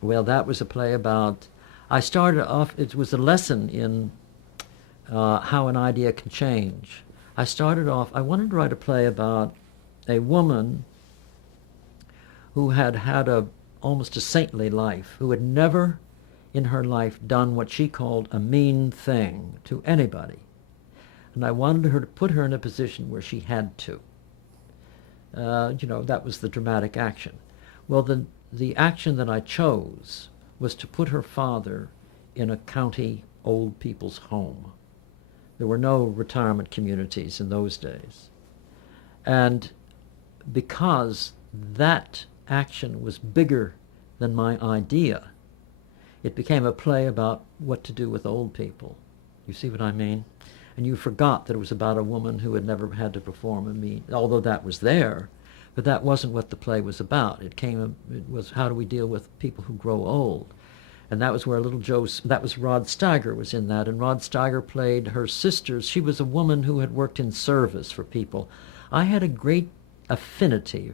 Well, that was a play about. I started off. It was a lesson in how an idea can change. I started off. I wanted to write a play about a woman who had had a almost a saintly life, who had never in her life done what she called a mean thing to anybody. And I wanted her to put her in a position where she had to. That was the dramatic action. Well, the action that I chose was to put her father in a county old people's home. There were no retirement communities in those days. And because that action was bigger than my idea, it became a play about what to do with old people. You see what I mean? And you forgot that it was about a woman who had never had to perform a mean, although that was there, but that wasn't what the play was about. It was how do we deal with people who grow old. And that was where that was Rod Steiger was in that, and Rod Steiger played her sister. She was a woman who had worked in service for people. I had a great affinity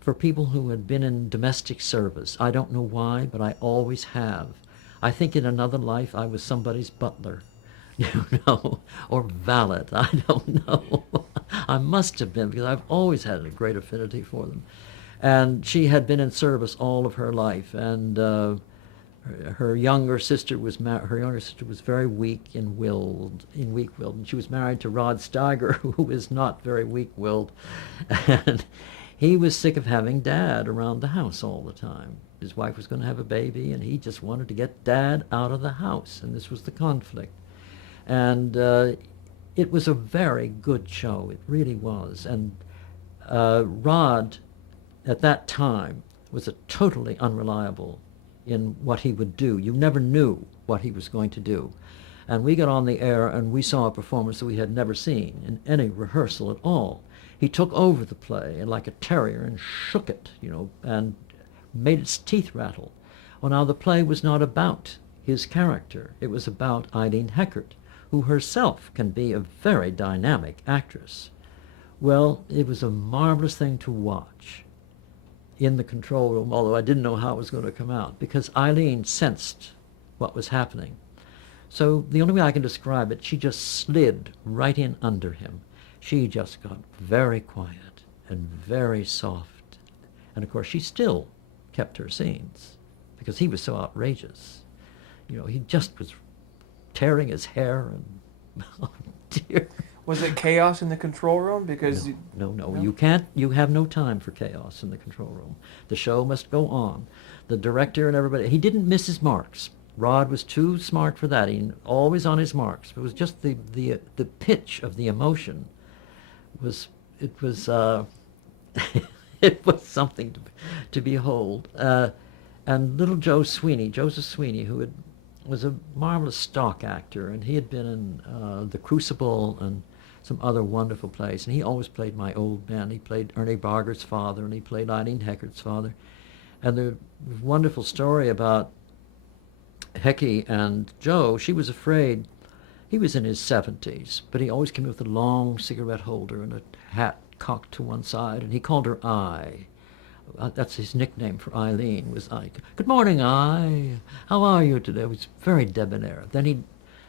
for people who had been in domestic service. I don't know why, but I always have. I think in another life I was somebody's butler, or valet. I don't know. I must have been, because I've always had a great affinity for them. And she had been in service all of her life, and her younger sister was very weak-willed, and she was married to Rod Steiger, who was not very weak-willed, and he was sick of having Dad around the house all the time. His wife was going to have a baby, and he just wanted to get Dad out of the house, and this was the conflict. And it was a very good show. It really was. And Rod, at that time, was a totally unreliable in what he would do. You never knew what he was going to do. And we got on the air, and we saw a performance that we had never seen in any rehearsal at all. He took over the play and like a terrier and shook it, and made its teeth rattle. Well, now the play was not about his character. It was about Eileen Heckert, who herself can be a very dynamic actress. Well, it was a marvelous thing to watch in the control room, although I didn't know how it was going to come out, because Eileen sensed what was happening. So the only way I can describe it, she just slid right in under him. She just got very quiet and very soft. And of course, she still kept her scenes because he was so outrageous. He just was tearing his hair and, oh dear. Was it chaos in the control room? Because No. You have no time for chaos in the control room. The show must go on. The director and everybody, he didn't miss his marks. Rod was too smart for that. He always on his marks. It was just the pitch of the emotion it was it was something to behold. And little Joseph Sweeney, who was a marvelous stock actor, and he had been in The Crucible and some other wonderful plays, and he always played my old man. He played Ernie Barger's father, and he played Eileen Heckert's father. And the wonderful story about Hecky and Joe, she was afraid. He was in his 70s, but he always came with a long cigarette holder and a hat cocked to one side, and he called her I. That's his nickname for Eileen, was I. Good morning, I. How are you today? It was very debonair. Then he'd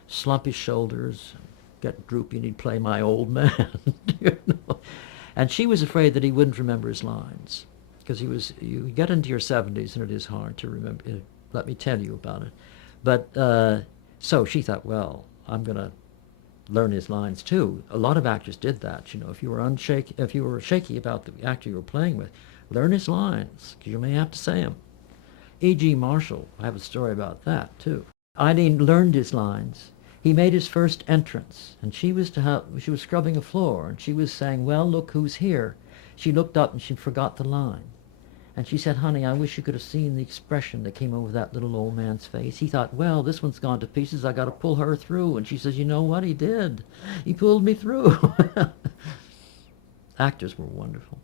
slump his shoulders, get droopy, and he'd play my old man. And she was afraid that he wouldn't remember his lines, because you get into your 70s, and it is hard to remember. Let me tell you about it. But so she thought, well, I'm going to learn his lines too. A lot of actors did that. If you were shaky about the actor you were playing with, learn his lines, because you may have to say them. E.G. Marshall, I have a story about that too. Eileen learned his lines. He made his first entrance, and she was scrubbing a floor, and she was saying, well, look who's here. She looked up and she forgot the line. And she said, honey, I wish you could have seen the expression that came over that little old man's face. He thought, well, this one's gone to pieces. I got to pull her through. And she says, you know what? He did. He pulled me through. Actors were wonderful.